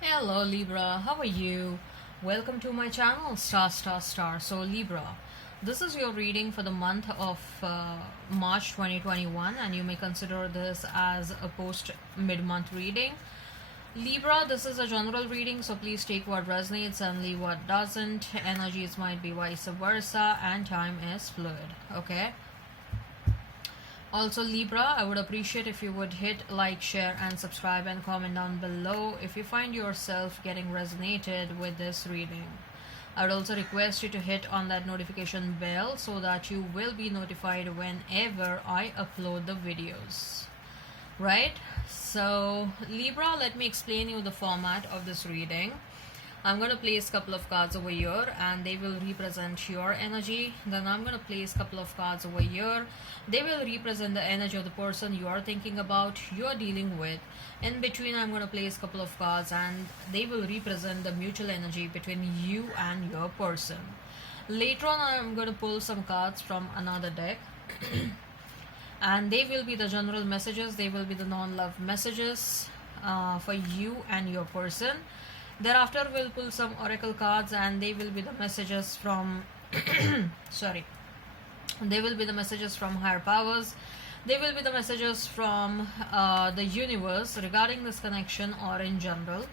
Hello Libra, how are you? Welcome to my channel Star Star Star. So Libra, this is your reading for the month of March 2021, and you may consider this as a post mid-month reading. Libra, this is a general reading, so please take what resonates and leave what doesn't. Energies might be vice versa, and time is fluid. Okay. Also Libra, I would appreciate if you would hit like, share and subscribe and comment down below if you find yourself getting resonated with this reading. I would also request you to hit on that notification bell so that you will be notified whenever I upload the videos. Right? So Libra, let me explain you the format of this reading. I'm going to place a couple of cards over here and they will represent your energy. Then I'm going to place a couple of cards over here. They will represent the energy of the person you are thinking about, you're dealing with. In between, I'm going to place a couple of cards and they will represent the mutual energy between you and your person. Later on, I'm going to pull some cards from another deck. And they will be the general messages, they will be the non-love messages for you and your person. Thereafter, we'll pull some oracle cards and they will be the messages from sorry, they will be the messages from higher powers. They will be the messages from the universe regarding this connection or in general.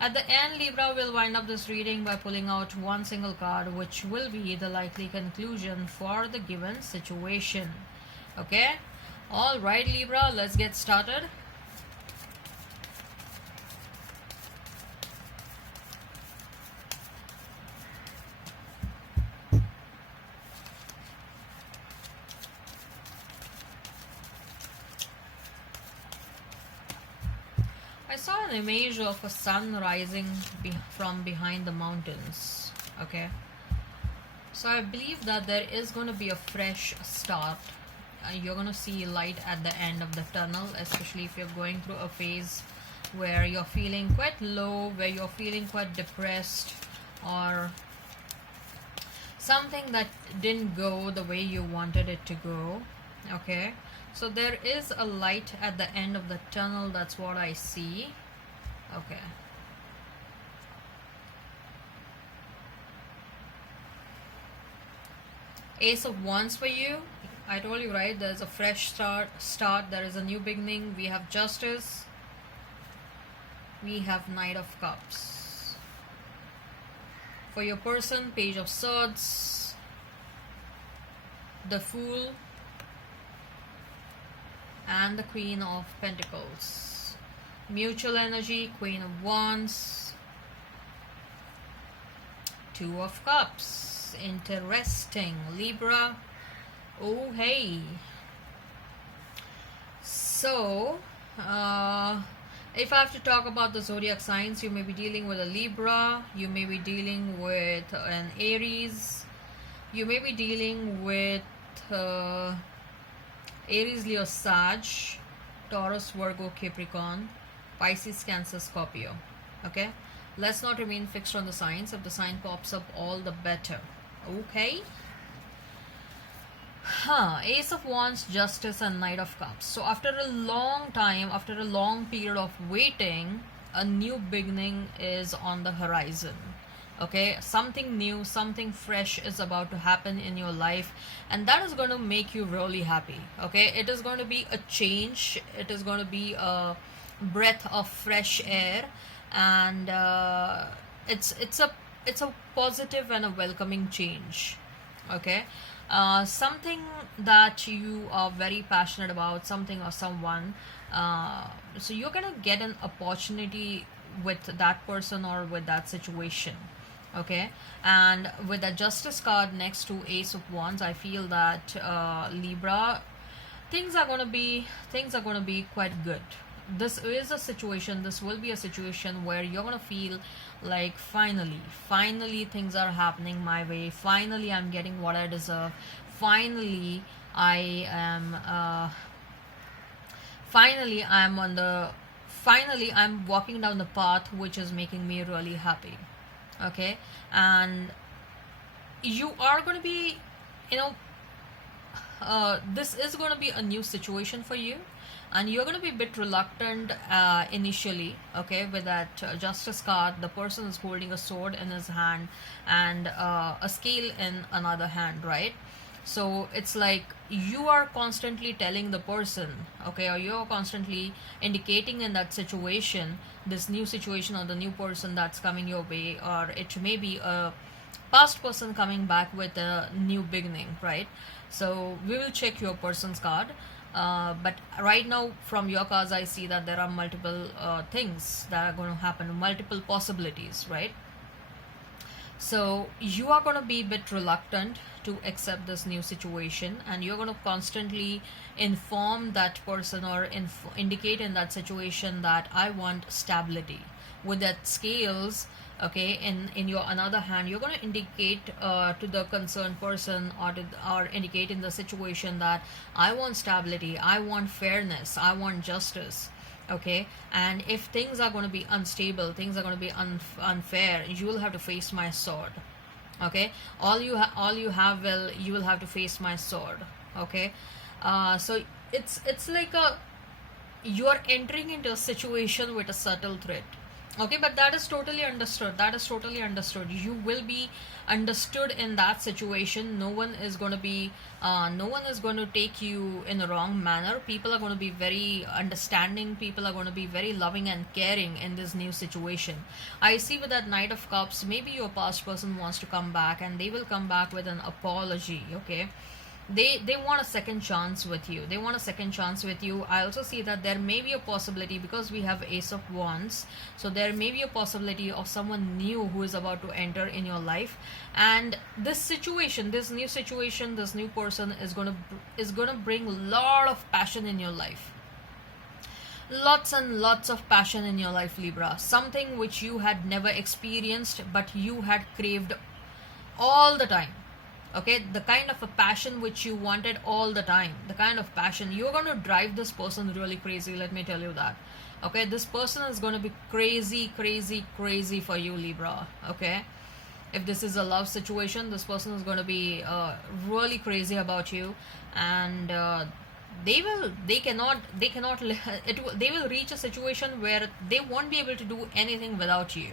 At the end, Libra will wind up this reading by pulling out one single card, which will be the likely conclusion for the given situation. Okay? Alright, Libra, let's get started. I saw an image of a sun rising from behind the mountains. Okay, so I believe that there is going to be a fresh start. You're going to see light at the end of the tunnel, especially if you're going through a phase where you're feeling quite low, where you're feeling quite depressed, or something that didn't go the way you wanted it to go. Okay, so there is a light at the end of the tunnel. That's what I see. Okay, Ace of Wands for you. I told you, right? There's a fresh start. There is a new beginning. We have Justice. We have Knight of Cups. For your person, Page of Swords, the Fool, and the Queen of Pentacles. Mutual energy, Queen of Wands, Two of Cups. Interesting, Libra. Oh, hey. So, if I have to talk about the zodiac signs, you may be dealing with a Libra, you may be dealing with an Aries, you may be dealing with Aries, Leo, Sag, Taurus, Virgo, Capricorn, Pisces, Cancer, Scorpio. Okay, let's not remain fixed on the signs. If the sign pops up, all the better. Okay. Ace of Wands, Justice, and Knight of Cups. So after a long time, after a long period of waiting, a new beginning is on the horizon. Okay, something new, something fresh is about to happen in your life, and that is going to make you really happy. Okay, it is going to be a change, it is going to be a breath of fresh air, and it's a positive and a welcoming change. Okay, something that you are very passionate about, something or someone, so you're gonna get an opportunity with that person or with that situation. Okay, and with the Justice card next to Ace of Wands, I feel that Libra, things are going to be quite good. This is a situation, this will be a situation where you're going to feel like finally things are happening my way, finally I'm getting what I deserve, finally I am finally I'm walking down the path which is making me really happy. Okay, and you are going to be, you know, this is going to be a new situation for you, and you're going to be a bit reluctant initially, okay, with that justice card. The person is holding a sword in his hand and a scale in another hand, right? So it's like you are constantly telling the person, okay, or you're constantly indicating in that situation, this new situation or the new person that's coming your way, or it may be a past person coming back with a new beginning, right? So we will check your person's card. But right now, from your cards, I see that there are multiple things that are going to happen, multiple possibilities, right? So you are going to be a bit reluctant to accept this new situation, and you're going to constantly inform that person or indicate in that situation that I want stability. With that scales, okay, in your another hand, you're going to indicate to the concerned person, or indicate in the situation that I want stability, I want fairness, I want justice, okay. And if things are going to be unstable, things are going to be unfair, you will have to face my sword, okay. All you have will you will have to face my sword, okay. So it's like a you are entering into a situation with a subtle threat, okay. But that is totally understood, that is totally understood. You will be understood in that situation. No one is going to be no one is going to take you in the wrong manner. People are going to be very understanding, people are going to be very loving and caring in this new situation. I see with that Knight of Cups, maybe your past person wants to come back, and they will come back with an apology, okay. They want a second chance with you, they want a second chance with you. I also see that there may be a possibility, because we have Ace of Wands, so there may be a possibility of someone new who is about to enter in your life. And this situation, this new situation, this new person is going to bring a lot of passion in your life, lots and lots of passion in your life, Libra. Something which you had never experienced but you had craved all the time, okay. The kind of a passion which you wanted all the time, the kind of passion you're going to drive this person really crazy, let me tell you that, okay. This person is going to be crazy crazy crazy for you, Libra, okay. If this is a love situation, this person is going to be really crazy about you, and they will reach a situation where they won't be able to do anything without you,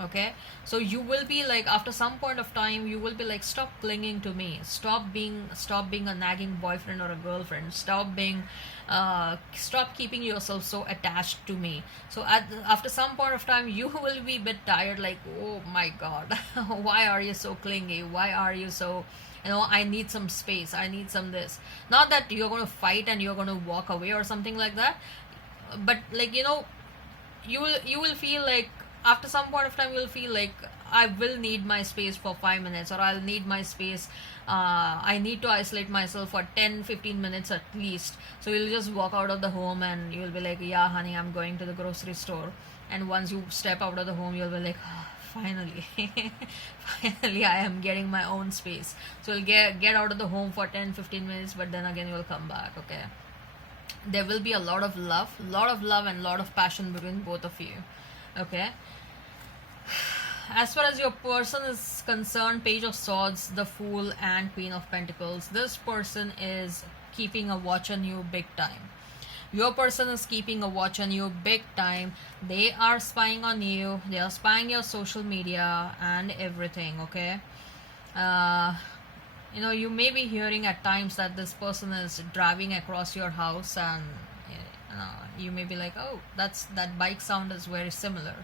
okay. So you will be like, after some point of time, you will be like, stop clinging to me, stop being a nagging boyfriend or a girlfriend, stop keeping yourself so attached to me. So after some point of time, you will be a bit tired, like, oh my god, why are you so clingy, why are you so, I need some space, I need some this. Not that you're going to fight and you're going to walk away or something like that, but like, you will feel like, after some point of time, you'll feel like, I will need my space for 5 minutes, or I'll need my space, I need to isolate myself for 10-15 minutes at least. So you'll just walk out of the home and you'll be like, yeah honey, I'm going to the grocery store. And once you step out of the home, you'll be like, finally finally I am getting my own space. So you'll get out of the home for 10-15 minutes, but then again you'll come back, okay. There will be a lot of love and lot of passion between both of you, okay. As far as your person is concerned, Page of Swords, the Fool, and Queen of Pentacles, this person is keeping a watch on you big time. Your person is keeping a watch on you big time. They are spying on you, they are spying your social media and everything, okay. You may be hearing at times that this person is driving across your house, and you may be like, oh, that bike sound is very similar,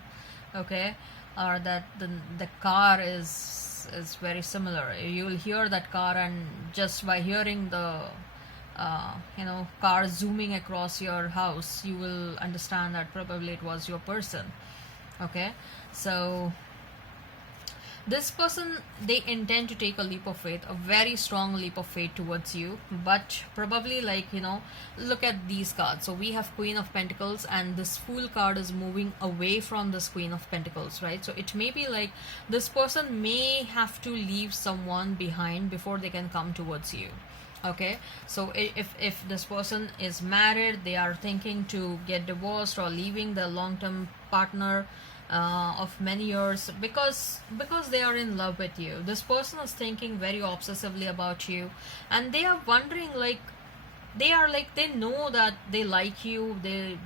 okay. Or that the car is very similar. You will hear that car, and just by hearing the car zooming across your house, you will understand that probably it was your person, okay. So this person, they intend to take a leap of faith, a very strong leap of faith towards you, but probably look at these cards. So we have Queen of Pentacles, and this Fool card is moving away from this Queen of Pentacles, right? So it may be like this person may have to leave someone behind before they can come towards you, okay. So if this person is married, they are thinking to get divorced or leaving their long-term partner of many years, because they are in love with you. This person is thinking very obsessively about you, and they are wondering, like, they are like, they know that they like you, they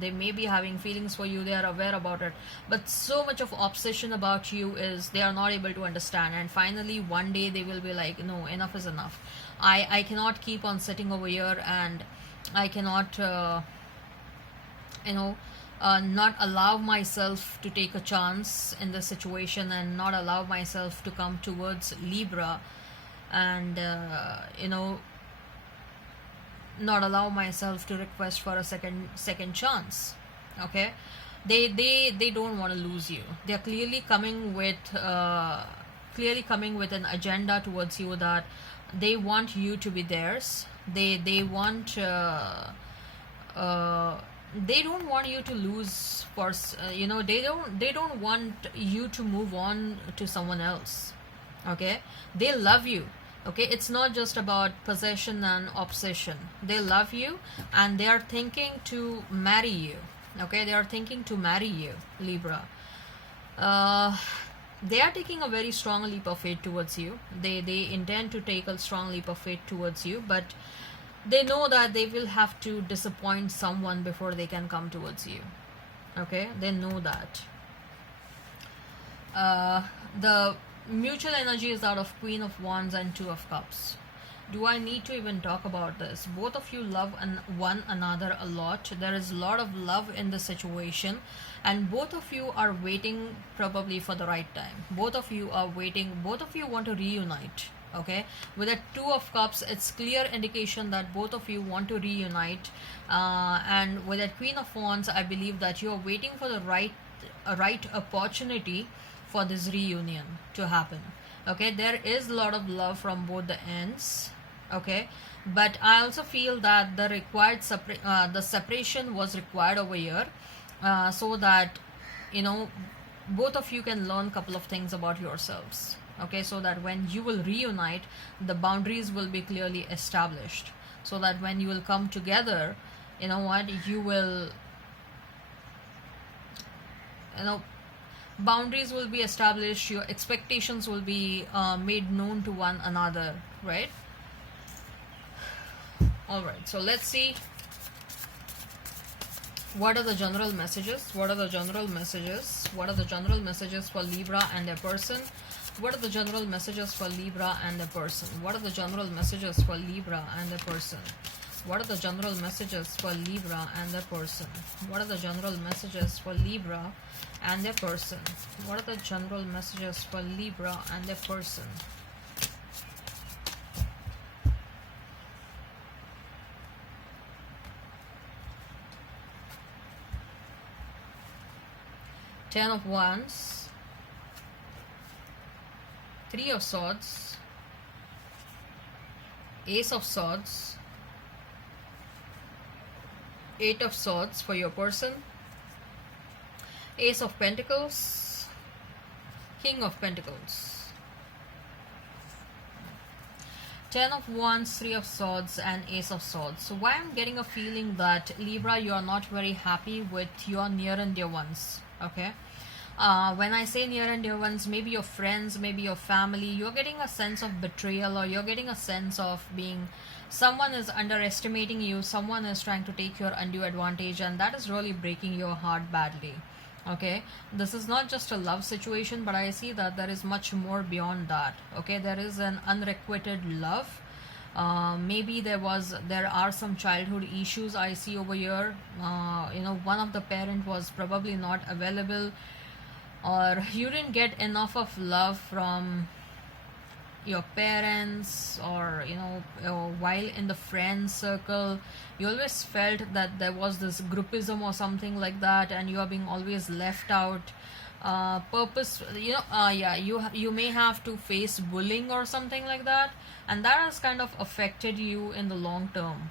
may be having feelings for you, they are aware about it, but so much of obsession about you is they are not able to understand. And finally one day they will be like, no, enough is enough. I cannot keep on sitting over here, and I cannot you know not allow myself to take a chance in this situation, and not allow myself to come towards Libra, and not allow myself to request for a second chance. Okay, they don't want to lose you. They're clearly coming with an agenda towards you, that they want you to be theirs. They want they don't want you to lose for they don't want you to move on to someone else. Okay, they love you. Okay, it's not just about possession and obsession. They love you, and they are thinking to marry you. Okay, they are thinking to marry you, Libra. uh, they are taking a very strong leap of faith towards you. They intend to take a strong leap of faith towards you, but they know that they will have to disappoint someone before they can come towards you. Okay, they know that. The mutual energy is out of Queen of Wands and Two of Cups. Do I need to even talk about this? Both of you love one another a lot. There is a lot of love in the situation, and both of you are waiting probably for the right time. Both of you are waiting. Both of you want to reunite. Okay, with a Two of Cups, it's clear indication that both of you want to reunite, and with that Queen of Wands, I believe that you are waiting for the right opportunity for this reunion to happen. Okay, there is a lot of love from both the ends. Okay, but I also feel that the separation was required over here, so that you know both of you can learn a couple of things about yourselves. Okay, so that when you will reunite, the boundaries will be clearly established, so that when you will come together, you know what, you will you know boundaries will be established, your expectations will be made known to one another, right? All right, so let's see what are the general messages. What are the general messages? What are the general messages for Libra and their person? What are the general messages for Libra and their person? What are the general messages for Libra and their person? What are the general messages for Libra and their person? What are the general messages for Libra and their person? What are the general messages for Libra and their person? Ten of Wands, Three of Swords, Ace of Swords, Eight of Swords for your person, Ace of Pentacles, King of Pentacles. Ten of Wands, Three of Swords, and Ace of Swords. So why I'm getting a feeling that Libra, you are not very happy with your near and dear ones. Okay, when I say near and dear ones, maybe your friends, maybe your family, you're getting a sense of betrayal, or you're getting a sense of being, someone is underestimating you, someone is trying to take your undue advantage, and that is really breaking your heart badly. Okay, this is not just a love situation, but I see that there is much more beyond that. Okay, there is an unrequited love. Maybe there are some childhood issues I see over here. One of the parent was probably not available, or you didn't get enough of love from your parents, or while in the friend circle you always felt that there was this groupism or something like that, and you are being always left out. You may have to face bullying or something like that, and that has kind of affected you in the long term.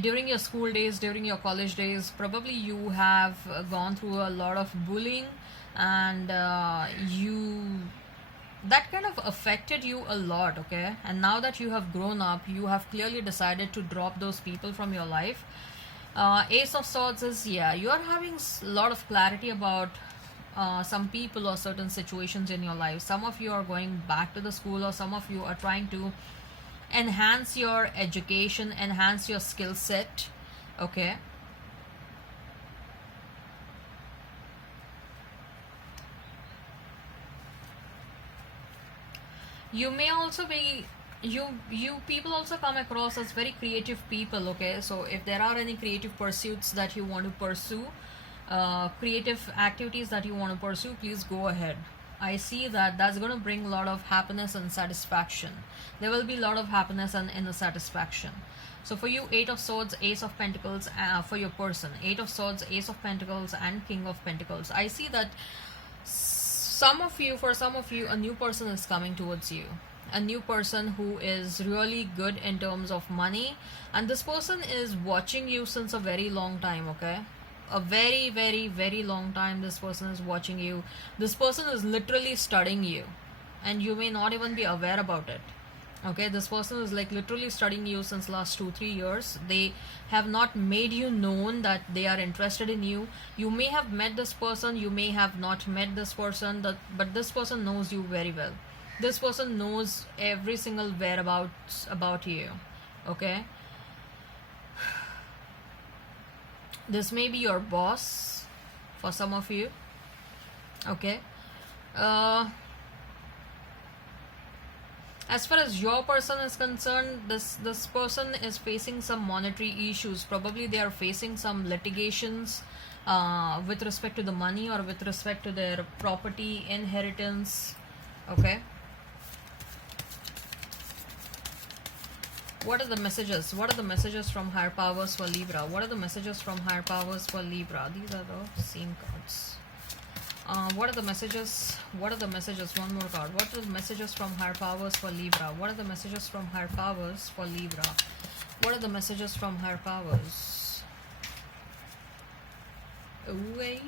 During your school days, during your college days, probably you have gone through a lot of bullying, and that kind of affected you a lot. Okay, and now that you have grown up, you have clearly decided to drop those people from your life. Ace of Swords is, you are having a lot of clarity about some people or certain situations in your life. Some of you are going back to the school, or some of you are trying to enhance your education, enhance your skill set. Okay, you may also be, you people also come across as very creative people. Okay, so if there are any creative pursuits that you want to pursue, creative activities that you want to pursue, please go ahead. I see that that's going to bring a lot of happiness and satisfaction. There will be a lot of happiness and inner satisfaction. So for you, Eight of Swords, Ace of Pentacles, for your person, Eight of Swords, Ace of Pentacles, and King of Pentacles. I see that for some of you, a new person is coming towards you. A new person who is really good in terms of money. And this person is watching you since a very long time, okay? A very, very, very long time this person is watching you. This person is literally studying you. And you may not even be aware about it. Okay, this person is like literally studying you since last 2-3 years. They have not made you known that they are interested in you. You may have met this person, you may have not met this person, but this person knows you very well. This person knows every single whereabouts about you. Okay, this may be your boss for some of you. Okay, as far as your person is concerned, this person is facing some monetary issues. Probably they are facing some litigations with respect to the money or with respect to their property, inheritance. Okay, what are the messages? What are the messages from higher powers for Libra? What are the messages from higher powers for Libra? These are the same cards. What are the messages? What are the messages? One more card. What are the messages from higher powers for Libra? What are the messages from higher powers for Libra? What are the messages from higher powers? Ooh,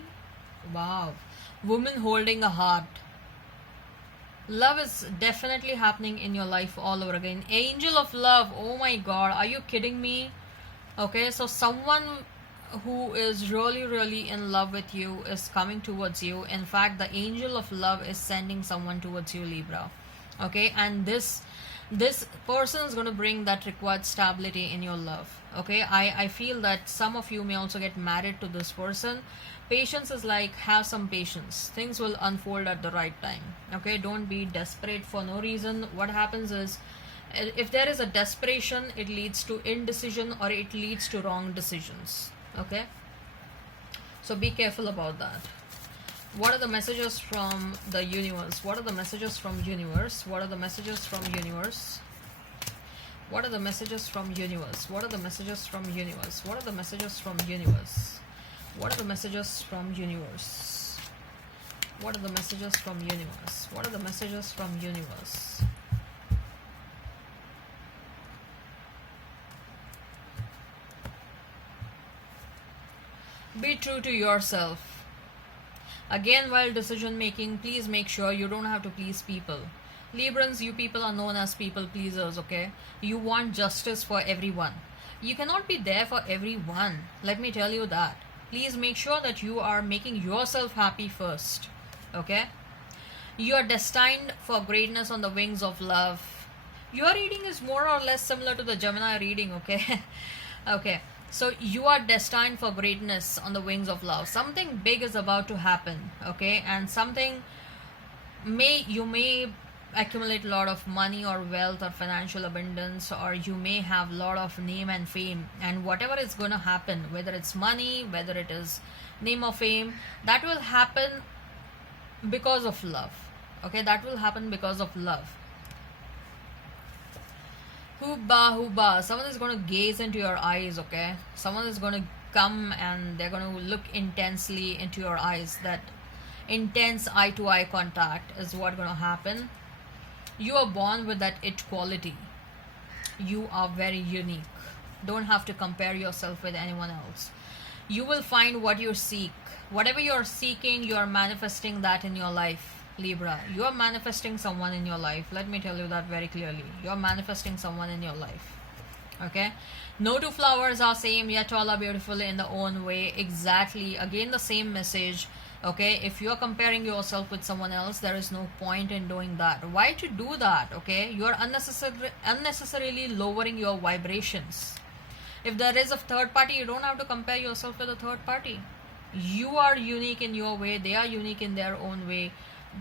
wow. Woman holding a heart. Love is definitely happening in your life all over again. Angel of love. Oh my god. Are you kidding me? Okay, so someone who is really, really in love with you is coming towards you. In fact, the angel of love is sending someone towards you, Libra. Okay, and this person is going to bring that required stability in your love. Okay, I feel that some of you may also get married to this person. Patience is like, have some patience. Things will unfold at the right time. Okay, don't be desperate for no reason. What happens is, if there is a desperation, it leads to indecision or it leads to wrong decisions. Okay, so be careful about that. What are the messages from the universe? What are the messages from universe? What are the messages from universe? What are the messages from universe? What are the messages from universe? What are the messages from universe? What are the messages from universe? What are the messages from universe? What are the messages from universe? Be true to yourself. Again, while decision making, please make sure you don't have to please people. Librans, you people are known as people pleasers, okay? You want justice for everyone. You cannot be there for everyone. Let me tell you that. Please make sure that you are making yourself happy first, okay? You are destined for greatness on the wings of love. Your reading is more or less similar to the Gemini reading, okay? Okay. So you are destined for greatness on the wings of love. Something big is about to happen, okay? And something you may accumulate a lot of money or wealth or financial abundance, or you may have a lot of name and fame. And whatever is going to happen, whether it's money, whether it is name or fame, that will happen because of love, okay? That will happen because of love. Huba. Someone is going to gaze into your eyes, okay? Someone is going to come and they're going to look intensely into your eyes. That intense eye-to-eye contact is what going to happen. You are born with that it quality. You are very unique. Don't have to compare yourself with anyone else. You will find what you seek. Whatever you're seeking, you are manifesting that in your life. Libra, you are manifesting someone in your life. Let me tell you that very clearly. You are manifesting someone in your life. Okay? No two flowers are same, yet all are beautiful in their own way. Exactly. Again, the same message. Okay, if you're comparing yourself with someone else, there is no point in doing that. Why to do that? Okay, you're unnecessarily lowering your vibrations. If there is a third party, you don't have to compare yourself with a third party. You are unique in your way, they are unique in their own way.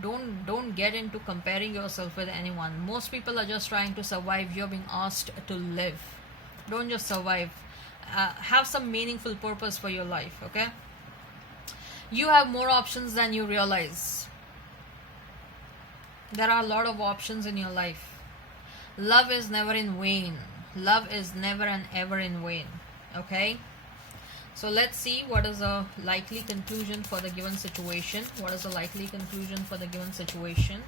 Don't get into comparing yourself with anyone. Most people are just trying to survive. You're being asked to live. Don't just survive. Have some meaningful purpose for your life. Okay, you have more options than you realize. There are a lot of options in your life. Love is never in vain. Love is never and ever in vain. Okay, so let's see what is a likely conclusion for the given situation. What is a likely conclusion for the given situation?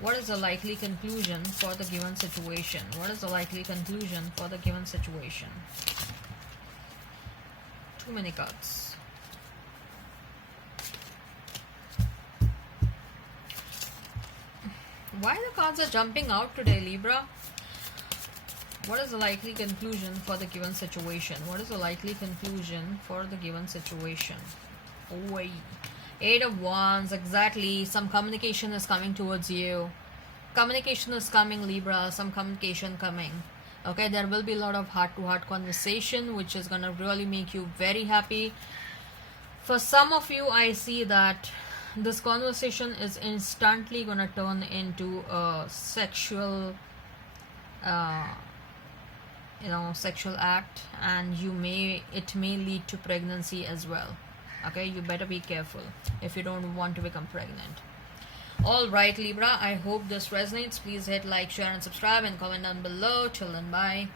What is a likely conclusion for the given situation? What is a likely conclusion for the given situation? Too many cards. Why the cards are jumping out today, Libra? What is the likely conclusion for the given situation? What is the likely conclusion for the given situation? Oh, 8 of Wands, exactly. Some communication is coming towards you. Communication is coming, Libra. Some communication coming. Okay, there will be a lot of heart-to-heart conversation, which is going to really make you very happy. For some of you, I see that this conversation is instantly going to turn into a sexual sexual act, and it may lead to pregnancy as well. Okay, you better be careful if you don't want to become pregnant. All right, Libra, I hope this resonates. Please hit like, share and subscribe and comment down below. Till then, bye.